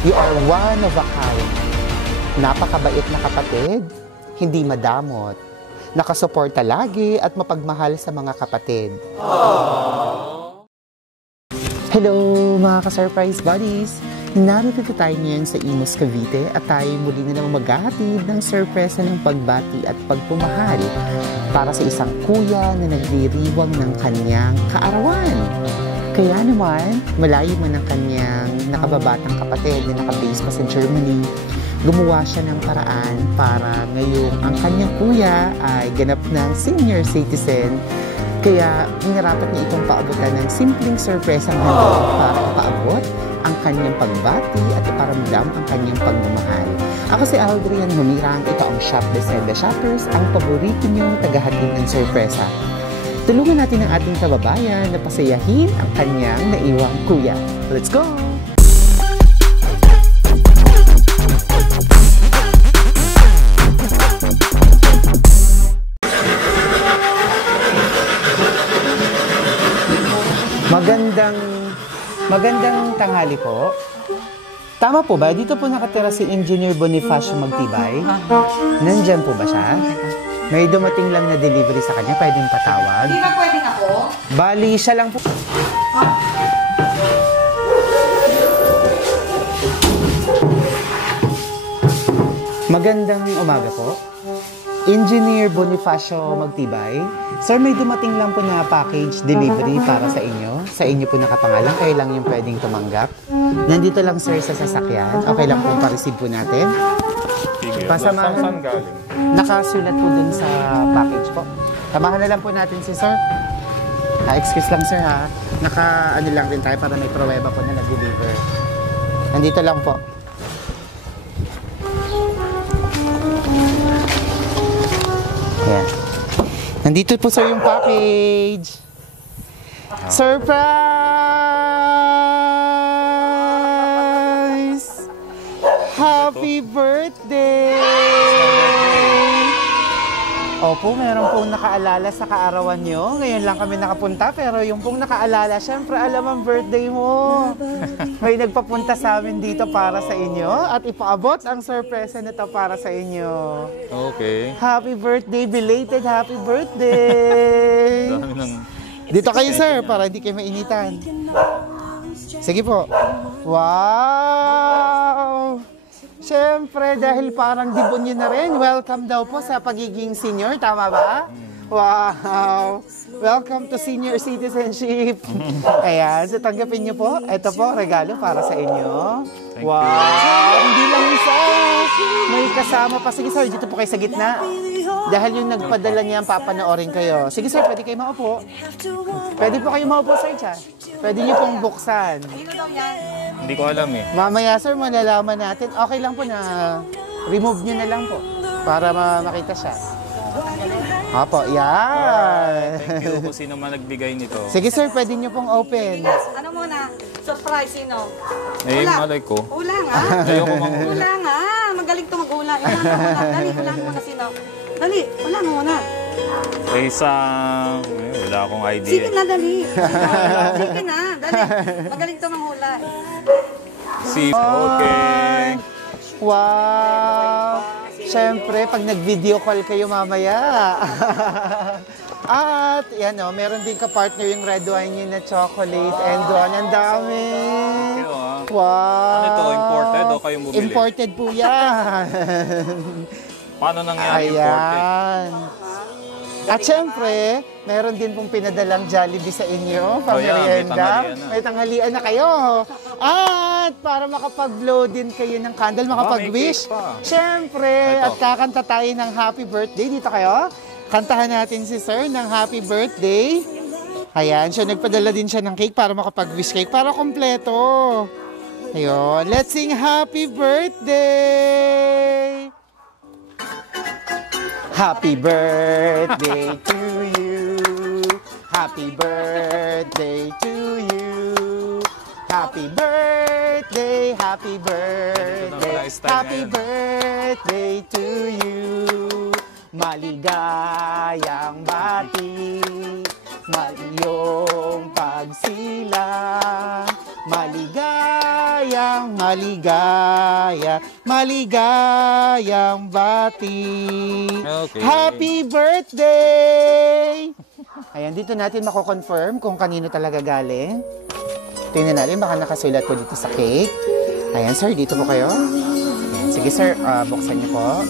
You are one of a kind. Napakabait na kapatid, hindi madamot, nakasuporta lagi at mapagmahal sa mga kapatid. Hello mga ka-surprise buddies! Narito tayo ngayon sa Imus, Cavite at tayo muli na lang maghahatid ng sorpresa ng pagbati at pagpumahal para sa isang kuya na nagdiriwang ng kanyang kaarawan. Kaya naman, malayo man ang kanyang nakababatang kapatid na nakabase pa sa Germany, gumawa siya ng paraan para ngayong ang kanyang kuya ay ganap ng senior citizen. Kaya inarapat niya itong paabutan ng simpleng sorpresang handog para ipaabot ang kanyang pagbati at iparamdam ang kanyang pagmamahal. Ako si Aldrian Humirang, ito ang Shop Beside the Shoppers, ang paborito niyong tagahatid ng sorpresa. Tulungan natin ang ating kababayan na pasayahin ang kanyang naiwang kuya. Let's go! Magandang tanghali po. Tama po ba? Dito po nakatira si Engineer Bonifacio Magtibay. Nandyan po ba siya? May dumating lang na delivery sa kanya. Pwedeng patawag? Hindi ba pwedeng ako? Bali, siya lang po. Magandang umaga po. Engineer Bonifacio Magtibay. Sir, may dumating lang po na package delivery para sa inyo. Sa inyo po nakapangalan. Kayo lang yung pwedeng tumanggap. Nandito lang sir sa sasakyan. Okay lang po pa-receive po natin. Pasamahan. Nakasulat po dun sa package po. Samahan na lang po natin si sir. Excuse lang sir ha. Naka-ano lang rin tayo para may pruweba po na nag-deliver. Nandito lang po. Ayan. Nandito po sir yung package. Surprise! Happy birthday! Opo, meron pong nakaalala sa kaarawan nyo. Ngayon lang kami nakapunta, pero yung pong nakaalala, syempre alam ang birthday mo. May nagpapunta sa amin dito para sa inyo at ipaabot ang sorpresa na to para sa inyo. Okay. Happy birthday, belated happy birthday! Dito kayo sir, para hindi kayo mainitan. Sige po. Wow! Siyempre, dahil parang dibon nyo na rin, welcome daw po sa pagiging senior, tama ba? Wow! Welcome to senior citizenship. Ayan, so tanggapin nyo po. Ito po, regalo para sa inyo. Wow! Hindi lang isa. May kasama pa. Sige sir, dito po kayo sa gitna. Dahil yung nagpadala niya, papanoorin kayo. Sige sir, pwede kayo maupo. Pwede po kayo maupo sir, Cha. Pwede nyo pong buksan. Hindi ko alam eh. Mamaya sir, malalaman natin. Okay lang po na remove nyo na lang po para makita siya. Opo, yan. Thank you kung sino man nagbigay nito. Sige sir, pwede nyo pong open. Ano muna? Surprise, sino? Eh, malay ko. Hula nga. Ayoko manghula. Hula nga. Magaling to maghula. Hula nga muna. Dali, hula muna sino. Dali, hula nga muna. Eh, wala akong idea. Sige na, dali. Sige na, dali. Magaling to manghula. Okay. Wow! Siyempre, pag nag-video call kayo mamaya. At, yan o, meron din ka-partner yung red wine yun na chocolate and doon. Ang dami! Thank you, ah. Wow! Ano ito? Imported o kayong bumili? Imported po yan. Paano nangyari imported? Ayan. At syempre, meron din pong pinadalang Jollibee sa inyo, pamerienda. May tanghalian na kayo. At para makapag-blow din kayo ng candle, makapag-wish. Syempre, at kakanta tayo ng happy birthday. Dito kayo. Kantahan natin si sir ng happy birthday. Ayan, siya nagpadala din siya ng cake para makapag-wish cake para kompleto. Ayun, let's sing happy birthday! Happy birthday to you. Happy birthday to you. Happy birthday, happy birthday. Happy birthday to you. Maligayang bati. iyong pagsilang, maligayang bati. Okay. Happy birthday! Ayan, dito natin mako-confirm kung kanino talaga galing. Tingnan natin, baka nakasulat po dito sa cake. Ayan, sir, dito po kayo. Ayan, sige, sir, buksan niyo po.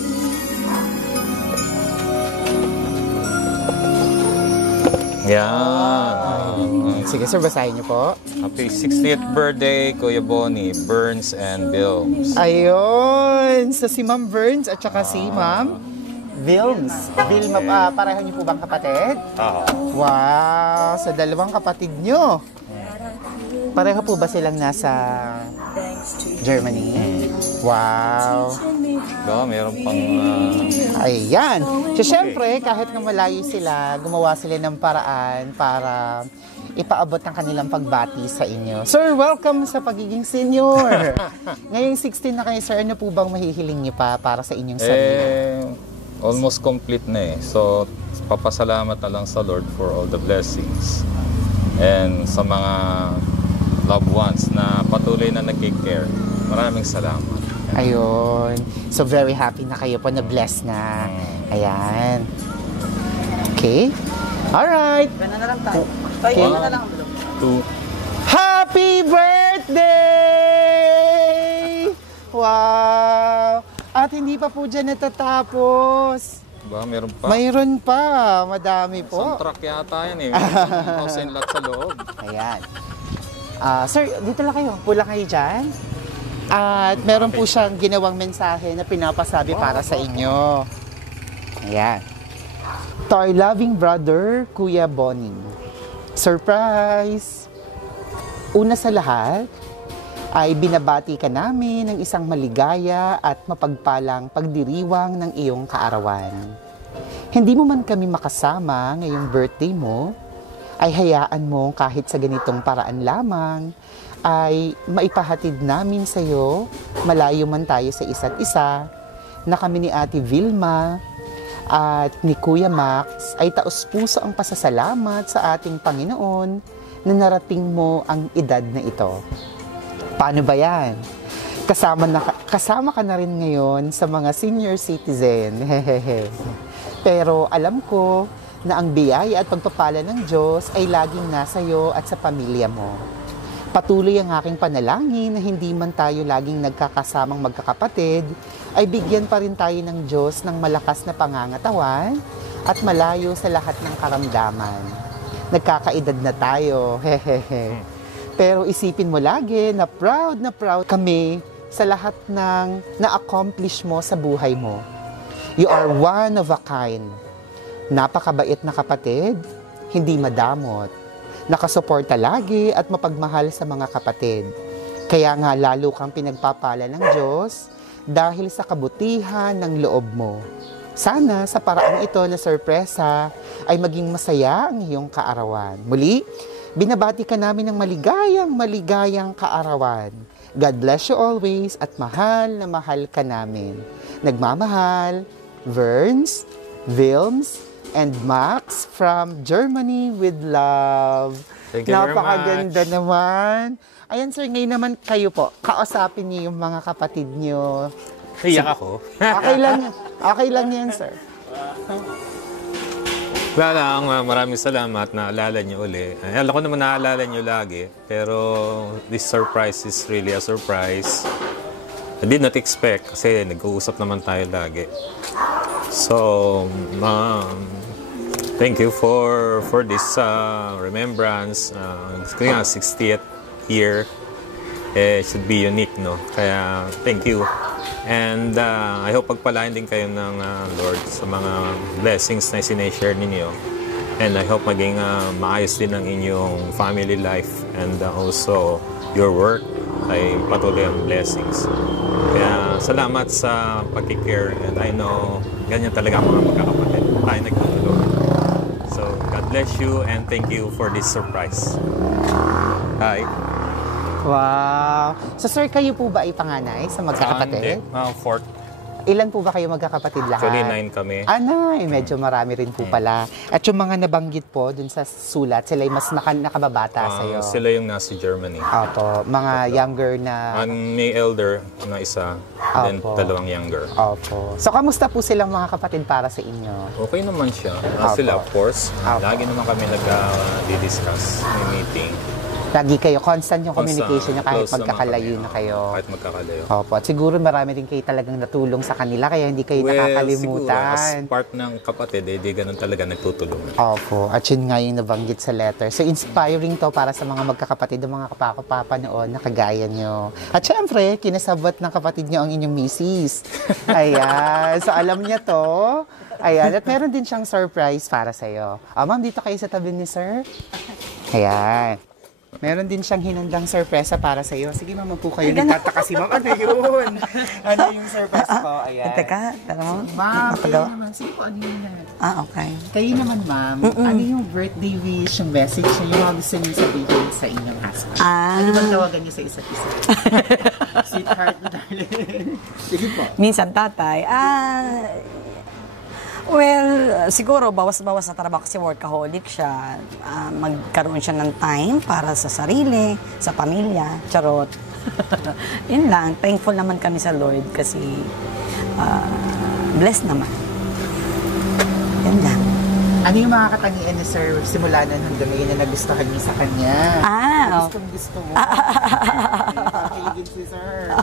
Yan. Sige, sir, basahin niyo po. Happy 60th birthday, Kuya Bonnie, Burns and Bilms. Ayun! So, si Ma'am Burns at saka si Ma'am Vilms. Vilma, pareho niyo po bang kapatid? Wow! Sa dalawang kapatid niyo. Pareho po ba silang nasa Germany? Wow! Meron pang... Ayan! So, syempre, kahit na malayo sila, gumawa sila ng paraan para ipaabot ang kanilang pagbati sa inyo. Sir, welcome sa pagiging senior! Ngayong 16 na kayo, sir, ano po bang mahihiling niyo pa para sa inyong sarili? Almost complete na eh. So, papasalamat na lang sa Lord for all the blessings. And sa mga loved ones na patuloy na nag-care. Maraming salamat. Ayun. So, very happy na kayo po na blessed na. Ayan. Okay. Alright. Gana na lang tayo. Tayo na lang. 2. Happy birthday! Wow! At hindi pa po dyan natatapos. Meron pa? Mayroon pa. Madami po. Isang truck yata yan eh. House and lot sa loob. Ayan. Sir, dito lang kayo. Pula kayo dyan. At meron po siyang ginawang mensahe na pinapasabi para sa inyo. Ayan. To our loving brother, Kuya Bonnie. Surprise! Una sa lahat, ay binabati ka namin ng isang maligaya at mapagpalang pagdiriwang ng iyong kaarawan. Hindi mo man kami makasama ngayong birthday mo, ay hayaan mo kahit sa ganitong paraan lamang, ay maipahatid namin sa iyo, malayo man tayo sa isa't isa, na kami ni Ate Vilma at ni Kuya Max ay taos-puso ang pasasalamat sa ating Panginoon na narating mo ang edad na ito. Paano ba yan? Kasama ka na rin ngayon sa mga senior citizen. Pero alam ko na ang biyaya at pagpapala ng Diyos ay laging nasa iyo at sa pamilya mo. Patuloy ang aking panalangin na hindi man tayo laging nagkakasamang magkakapatid, ay bigyan pa rin tayo ng Diyos ng malakas na pangangatawan at malayo sa lahat ng karamdaman. Nagkakaedad na tayo. Pero isipin mo lagi na proud kami sa lahat ng na-accomplish mo sa buhay mo. You are one of a kind. Napakabait na kapatid, hindi madamot. Nakasuporta lagi at mapagmahal sa mga kapatid. Kaya nga lalo kang pinagpapala ng Diyos dahil sa kabutihan ng loob mo. Sana sa paraang ito na sorpresa ay maging masaya ang iyong kaarawan. Muli, binabati ka namin ng maligayang kaarawan. God bless you always at mahal na mahal ka namin. Nagmamahal, Verns, Vilms, and Max from Germany with love. Thank you very much. Napakaganda naman. Ayan sir, ngayon naman kayo po, kausapin niyo yung mga kapatid niyo. Iyak ako. Okay lang yan sir. Wala lang, maraming salamat na naalala niyo uli. Alam ko naman naalala niyo lagi, pero this surprise is really a surprise. I did not expect kasi nag-uusap naman tayo lagi. So, thank you for this remembrance. 60th year. It should be unique, no? Kaya, thank you. And I hope pagpalain din kayo ng Lord sa mga blessings na sinashare ninyo. And I hope maging maayos din ang inyong family life and also your work ay patuloy ang blessings. Kaya salamat sa pag-care and I know ganyan talaga ang mga magkakapatid. Tayo nagtutulungan. So God bless you and thank you for this surprise. Hi. Wow. So sir, kayo po ba ay panganay sa magkakapatid? Fourth. Ilan po ba kayo magkakapatid lahat? Actually, 9 kami. Medyo marami rin po pala. At yung mga nabanggit po dun sa sulat, sila yung mas nakababata sa'yo. Sila yung nasa Germany. Opo, mga younger na... May elder na isa, then Opo. 2 younger. Opo. So, kamusta po silang mga kapatid para sa inyo? Okay naman siya. Opo. Sila, of course. Opo. Lagi naman kami nag-discuss, may meeting. Lagi kayo, constant yung communication nyo kahit Close naman magkakalayo kami, na kayo. Kahit magkakalayo. Opo. At siguro marami rin kayo talagang natulong sa kanila kaya hindi kayo nakakalimutan. Siguro, as part ng kapatid, di ganun talaga nagtutulungan. Opo. At yun nga yung nabanggit sa letter. So, inspiring to para sa mga magkakapatid, ng mga kapapa noon na kagaya nyo. At syempre, kinasabot ng kapatid nyo ang inyong misis. Ayan. So, alam niya to. Ayan. At meron din siyang surprise para sa'yo. Ma'am, dito kayo sa tabi ni sir. Ayan. Meron din siyang hinandang sorpresa para sa iyo. Sige, mama po kayo. Nagtataka si ma'am. Ano yun? Ano yung surprise ko? Ayan. Teka, tara mo. Ma'am, kayo naman. Sige po, ano yun na? Okay. Kayo naman, ma'am. Ano yung birthday wish, yung message niyo, yung mga gusto niyo sabihin sa inyong husband? Ano bang tawagan niyo sa isa't isa? Sweetheart na darling. Sige po. Minsan tatay, well, siguro bawas-bawas sa trabaho kasi workaholic siya. Magkaroon siya ng time para sa sarili, sa pamilya, charot. Yun lang, thankful naman kami sa Lord kasi blessed naman. Yun lang. Ano yung mga katangian ni sir simula na nung dami na nagustuhan niyo sa kanya? Gusto mo. Pakiligin si sir.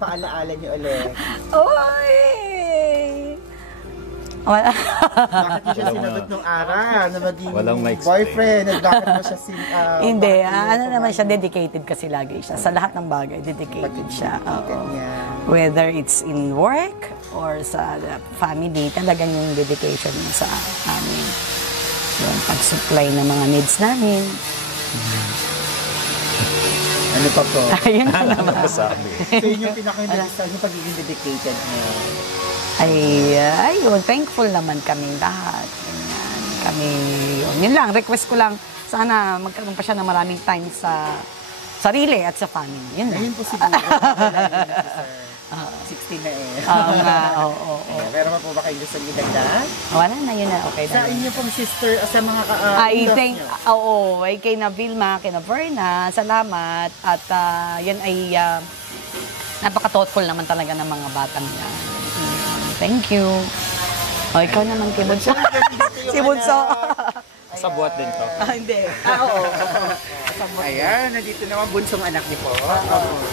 Paalaala niyo ulit. Oy! Bakit mo siya sinagot nung araw na maging boyfriend? At bakit mo siya Hindi, naman siya, dedicated kasi lagi siya. Sa lahat ng bagay, dedicated siya. Whether it's in work or sa family, talagang yung dedication niya sa amin. Yung pag-supply ng mga needs namin. Ano pa po? Ayun na naman. So yun yung pinaka-understand yung pagiging dedicated niya. Ayun, thankful naman kaming lahat. Yun lang, request ko lang, sana magkaroon pa siya ng maraming time sa sarili at sa family. Yun lang. Ayun po siguro. 16 na eh. Oo nga, oo. Pero pa po ba kayo gusto niyo dagdag? Wala na, yun na, okay Sa na. inyo pong sister, sa mga kay na Vilma, kay na Verna, salamat. At yan ay napaka-thoughtful naman talaga ng mga batang yan. Thank you. Ikaw naman kay Bunso. Si Bunso. Sa buhat din to. Hindi. Oo. Ayan, nandito naman bunsong anak niyo po.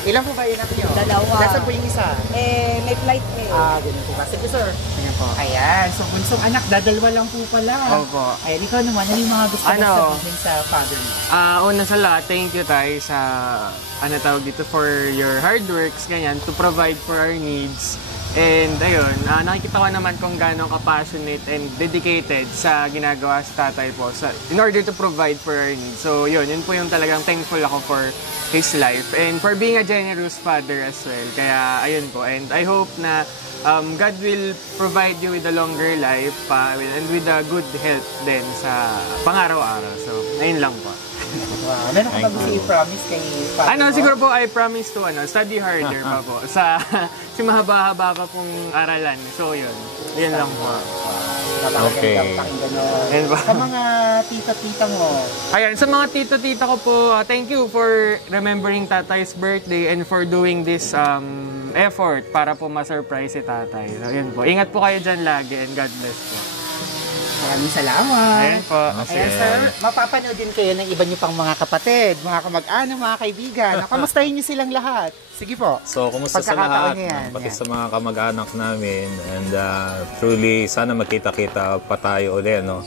Ilan po ba anak niyo? 2. Nasaan po yung isa? May flight eh. Ganun po ba? Sige, sir. Ayan po. Ayan, so bunsong anak, dadalwa lang po pala. Opo. Ayan, ikaw naman, ano yung mga gusto mo sabihin sa father mo? Una sa lahat, thank you tayo sa, tawag dito, for your hard works, ganyan, to provide for our needs. And ayun, nakikita ko naman kung gaano ka-passionate and dedicated sa ginagawa sa tatay po in order to provide for our needs. So yun po yung talagang thankful ako for his life and for being a generous father as well. Kaya ayun po, and I hope na God will provide you with a longer life and with a good health din sa pang-araw-araw. So ayun lang po. Wow. Meron ka ba gusto i-promise kay father mo? Siguro po, I promise to study harder pa po. Kasi mahaba-haba pa pong aralan. So, yun. Yun lang po. Okay. Sa mga tita-tita mo. Ayan, sa mga tita-tita ko po, thank you for remembering tatay's birthday and for doing this effort para po ma-surprise si tatay. So, yun po. Ingat po kayo dyan lagi and God bless po. Maraming salamat. Ayan po. Ayan, sir. Mapapanood din kayo ng iba niyo pang mga kapatid, mga kamag-anak, mga kaibigan. Kamustahin niyo silang lahat. Sige po. So, kumusta sa lahat? Pati sa mga kamag-anak namin. And truly, sana magkita-kita pa tayo ulit, no?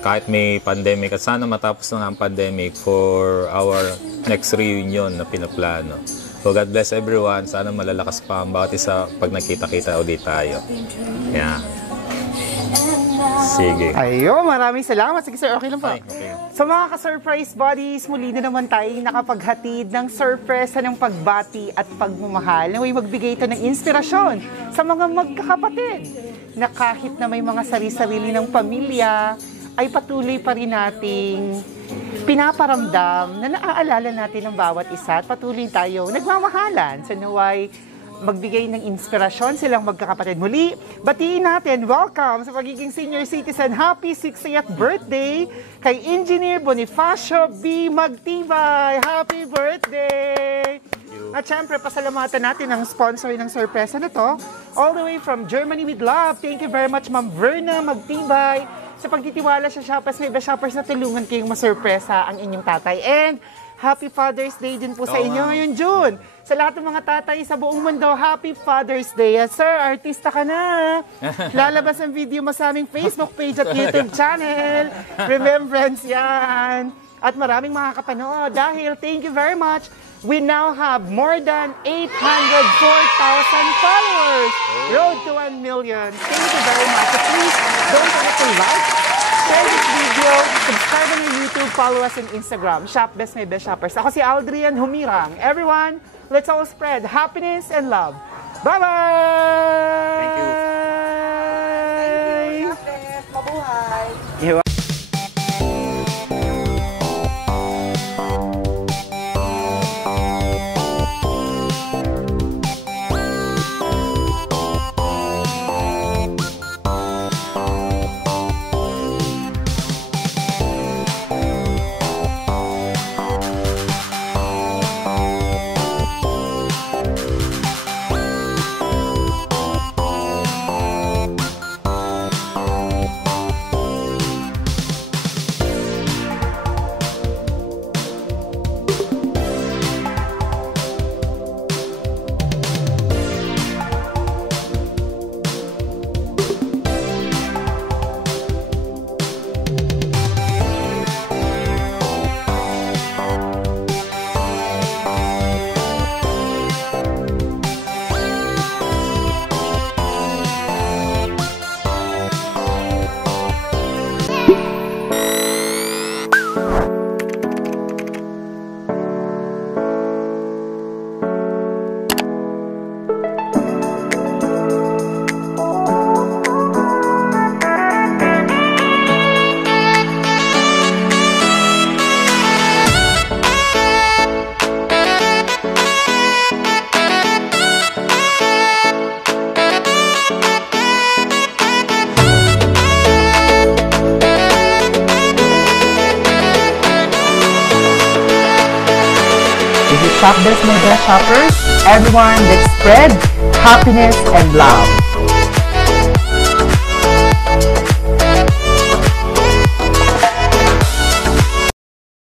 Kahit may pandemic. At sana matapos na nga ang pandemic for our next reunion na pinaplano. So, God bless everyone. Sana malalakas pa ang bawat isa pag nakita-kita ulit tayo. Yeah. Sige. Ayun, maraming salamat. Sige sir, okay lang po. Okay. So mga ka-surprise buddies, muli na naman tayo nakapaghatid ng sorpresa ng pagbati at pagmamahal na may magbigay ito ng inspirasyon sa mga magkakapatid na kahit na may mga sari-sarili ng pamilya, ay patuloy pa rin nating pinaparamdam na naaalala natin ang bawat isa at patuloy tayo nagmamahalan. So naway, magbigay ng inspirasyon silang magkakapatid. Muli, batiin natin, welcome sa pagiging senior citizen. Happy 60th birthday kay Engineer Bonifacio B. Magtibay. Happy birthday! At syempre, pasalamatan natin ang sponsor ng sorpresa na to. All the way from Germany with love. Thank you very much, Ma'am Verna Magtibay. Sa pagtitiwala sa Shoppers, may iba shoppers na tulungan kayong masurpresa ang inyong tatay. And Happy Father's Day din po sa inyo ngayong June. Sa lahat ng mga tatay sa buong mundo, Happy Father's Day. Yes, sir, artista ka na. Lalabas ang video mo sa aming Facebook page at YouTube channel. Remembrance yan. At maraming makakapanood dahil thank you very much. We now have more than 804,000 followers. Road to 1 million. Thank you very much. So please, don't forget to like, share this video, subscribe on YouTube, follow us on Instagram. Shop Best My Best Shoppers. Ako si Aldrian Humirang. Everyone, let's all spread happiness and love. Bye-bye! Thank you. Mabuhay! Shop Best My Best Shoppers. Everyone, let's spread happiness and love.